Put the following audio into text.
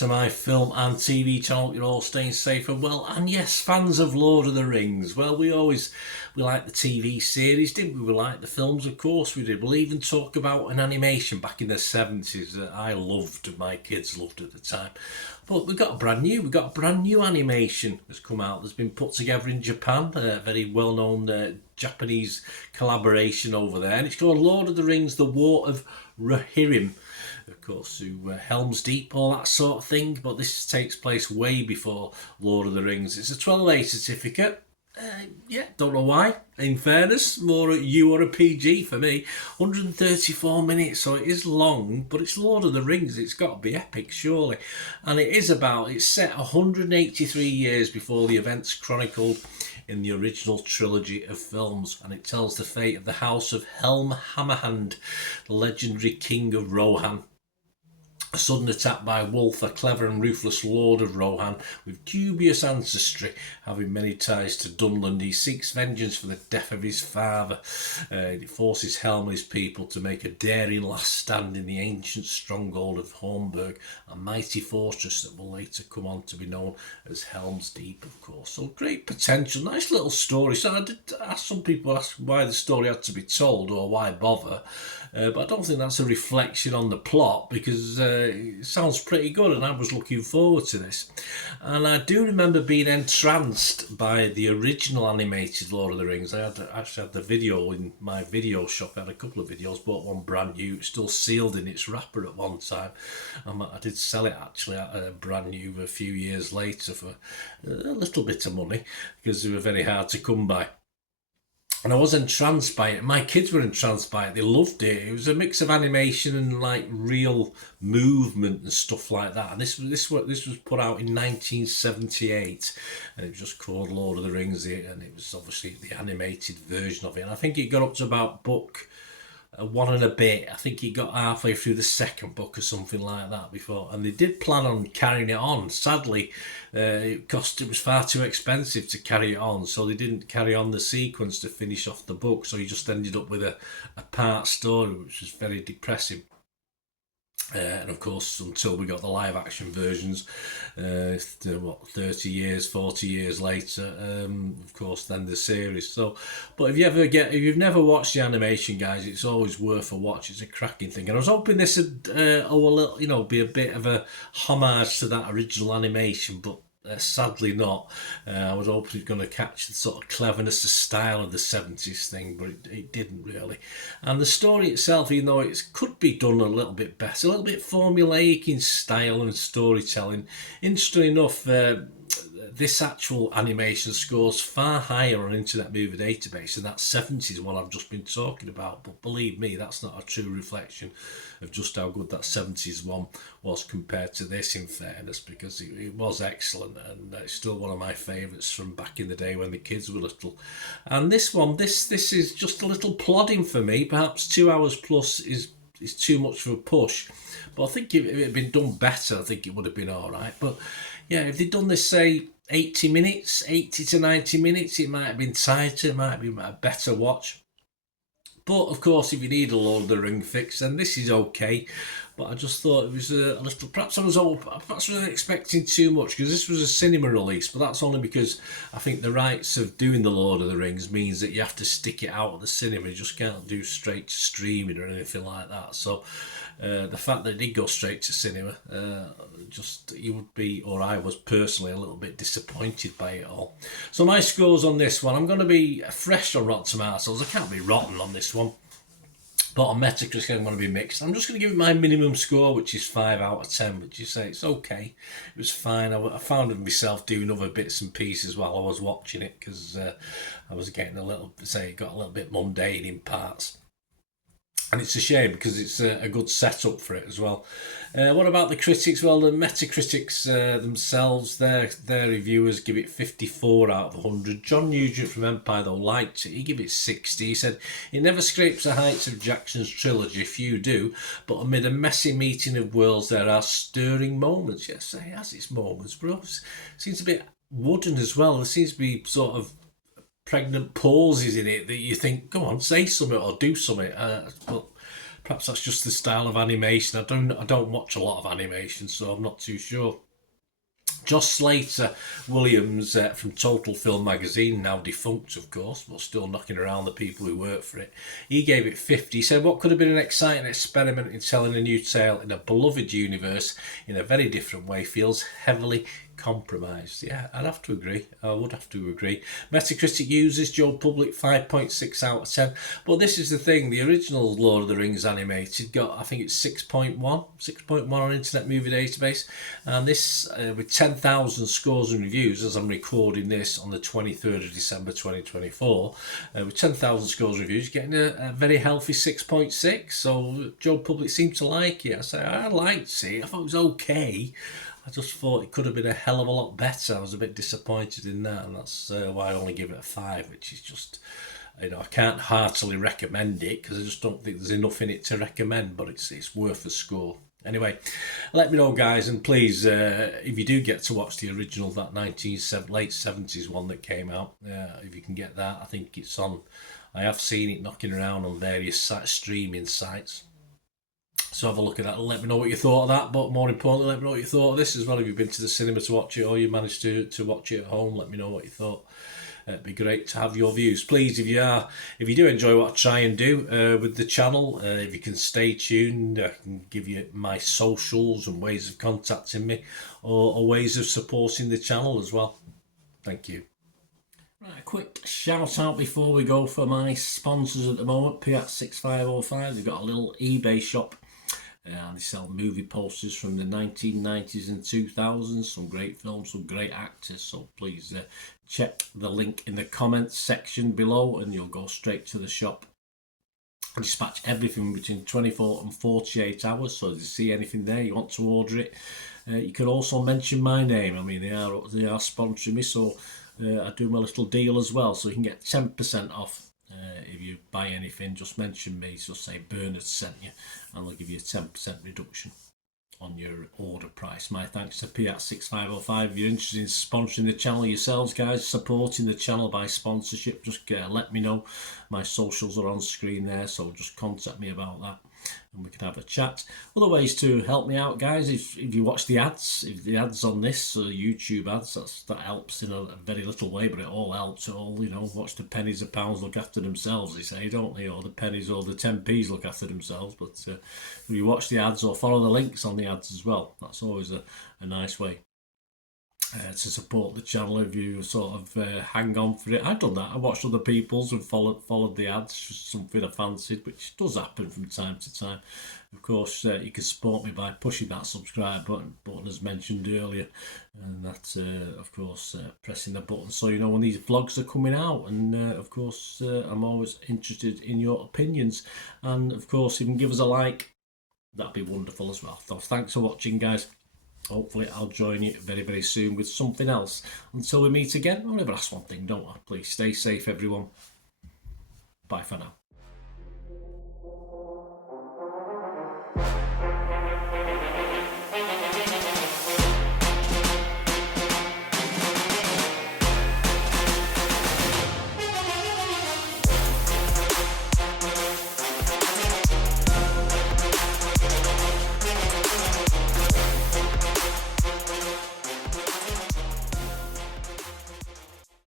to my film and TV channel. You're all staying safe and well. And yes, fans of Lord of the Rings. Well, we like the TV series, didn't we? We like the films, of course we did. We'll even talk about an animation back in the 70s that I loved, my kids loved at the time. But we've got a brand new animation that's come out that's been put together in Japan, a very well-known Japanese collaboration over there. And it's called Lord of the Rings, The War of Rohirrim. Of course, through Helm's Deep, all that sort of thing. But this takes place way before Lord of the Rings. It's a 12A certificate. Don't know why. In fairness, more a U or a PG for me. 134 minutes, so it is long, but it's Lord of the Rings. It's got to be epic, surely. And it's set 183 years before the events chronicled in the original trilogy of films, and it tells the fate of the House of Helm Hammerhand, the legendary king of Rohan. A sudden attack by Wolf, a clever and ruthless lord of Rohan with dubious ancestry, having many ties to Dunland, he seeks vengeance for the death of his father. It forces Helm and his people to make a daring last stand in the ancient stronghold of Hornburg, a mighty fortress that will later come on to be known as Helm's Deep, of course. So great potential, nice little story. So I did ask some people why the story had to be told or why bother. But I don't think that's a reflection on the plot, because it sounds pretty good and I was looking forward to this. And I do remember being entranced by the original animated Lord of the Rings. I actually had the video in my video shop. I had a couple of videos, bought one brand new, still sealed in its wrapper at one time. I did sell it actually brand new a few years later for a little bit of money, because they were very hard to come by. And I was entranced by it. My kids were entranced by it. They loved it. It was a mix of animation and like real movement and stuff like that. And this was put out in 1978, and it was just called Lord of the Rings. And it was obviously the animated version of it. And I think it got up to about book one and a bit. I think he got halfway through the second book or something like that before, and they did plan on carrying it on. Sadly, it was far too expensive to carry it on, so they didn't carry on the sequence to finish off the book, so you just ended up with a part story, which was very depressing. And of course, until we got the live action versions, 40 years later, of course, then the series. So, but if you've never watched the animation, guys, it's always worth a watch. It's a cracking thing. And I was hoping this would, be a bit of a homage to that original animation, but sadly not. I was hoping it was going to catch the sort of cleverness, the style of the 70s thing, but it didn't really. And the story itself, even though it could be done a little bit better, a little bit formulaic in style and storytelling, interestingly enough, this actual animation scores far higher on Internet Movie Database than that 70s one I've just been talking about. But believe me, that's not a true reflection of just how good that 70s one was compared to this, in fairness, because it was excellent, and it's still one of my favourites from back in the day when the kids were little. And this one, this is just a little plodding for me. Perhaps 2 hours plus is too much for a push, but I think if it had been done better, I think it would have been all right. But yeah, if they'd done this, say, 80 to 90 minutes, it might have been tighter, it might have been a better watch. But of course, if you need a Lord of the Ring fix, then this is okay. But I just thought it was a little. Perhaps I was expecting too much, because this was a cinema release. But that's only because I think the rights of doing the Lord of the Rings means that you have to stick it out at the cinema. You just can't do straight to streaming or anything like that. So the fact that it did go straight to cinema, I was personally a little bit disappointed by it all. So my scores on this one, I'm going to be fresh on Rotten Tomatoes. I can't be rotten on this one. But on Metacritic, I'm going to be mixed. I'm just going to give it my minimum score, which is 5 out of 10. But you say it's okay. It was fine. I found myself doing other bits and pieces while I was watching it, because I was getting it got a little bit mundane in parts. And it's a shame, because it's a good setup for it as well. What about the critics? Well, the Metacritics themselves, their reviewers give it 54 out of 100. John Nugent from Empire, though, liked it. He gave it 60. He said, it never scrapes the heights of Jackson's trilogy, few do, but amid a messy meeting of worlds, there are stirring moments. Yes, it has its moments, but it seems a bit wooden as well. There seems to be sort of pregnant pauses in it that you think, go on, say something or do something. But Perhaps that's just the style of animation. I don't watch a lot of animation, so I'm not too sure. Josh Slater Williams from Total Film Magazine, now defunct of course, but still knocking around the people who work for it. He gave it 50. He said, what could have been an exciting experiment in telling a new tale in a beloved universe in a very different way feels heavily compromised. Yeah, I'd have to agree. I would have to agree. Metacritic users, Joe Public 5.6 out of 10. But this is the thing, the original Lord of the Rings animated got, I think it's 6.1 on Internet Movie Database. And this, with 10,000 scores and reviews, as I'm recording this on the 23rd of December 2024, with 10,000 scores and reviews, getting a very healthy 6.6. So Joe Public seemed to like it. I said, I liked it. I thought it was okay. I just thought it could have been a hell of a lot better. I was a bit disappointed in that, and that's why I only give it a 5, which is just, I can't heartily recommend it because I just don't think there's enough in it to recommend, but it's worth a score. Anyway, let me know, guys, and please, if you do get to watch the original, that late 70s one that came out, if you can get that, I think it's on. I have seen it knocking around on various streaming sites. So have a look at that and let me know what you thought of that. But more importantly, let me know what you thought of this as well. If you've been to the cinema to watch it or you managed to watch it at home, let me know what you thought. It'd be great to have your views. Please, if you do enjoy what I try and do with the channel, if you can stay tuned, I can give you my socials and ways of contacting me or ways of supporting the channel as well. Thank you. Right, a quick shout out before we go for my sponsors at the moment. Piat6505, they've got a little eBay shop. And they sell movie posters from the 1990s and 2000s, some great films, some great actors, so please check the link in the comments section below and you'll go straight to the shop. I dispatch everything between 24 and 48 hours, so if you see anything there, you want to order it, you can also mention my name. I mean, they are sponsoring me, so I do my little deal as well, so you can get 10% off. If you buy anything, just mention me, just say Bernard sent you, and they'll give you a 10% reduction on your order price. My thanks to Piat6505. If you're interested in sponsoring the channel yourselves, guys, supporting the channel by sponsorship, just let me know. My socials are on screen there, so just contact me about that and we can have a chat. Other ways to help me out, guys, if you watch the ads, if the ads on this YouTube ads, that helps in a very little way, but it all helps. It all, watch the pennies and pounds look after themselves, they say, don't they? Or the pennies or the 10p's look after themselves. But if you watch the ads or follow the links on the ads as well, that's always a nice way to support the channel. If you sort of hang on for it, I've done that. I watched other people's and followed the ads, just something I fancied, which does happen from time to time. Of course, you can support me by pushing that subscribe button as mentioned earlier, and that's of course pressing the button so you know when these vlogs are coming out. And of course, I'm always interested in your opinions, and of course, if you can give us a like, that'd be wonderful as well. So thanks for watching, guys. Hopefully I'll join you very, very soon with something else. Until we meet again, I'll never ask one thing, don't I? Please stay safe, everyone. Bye for now.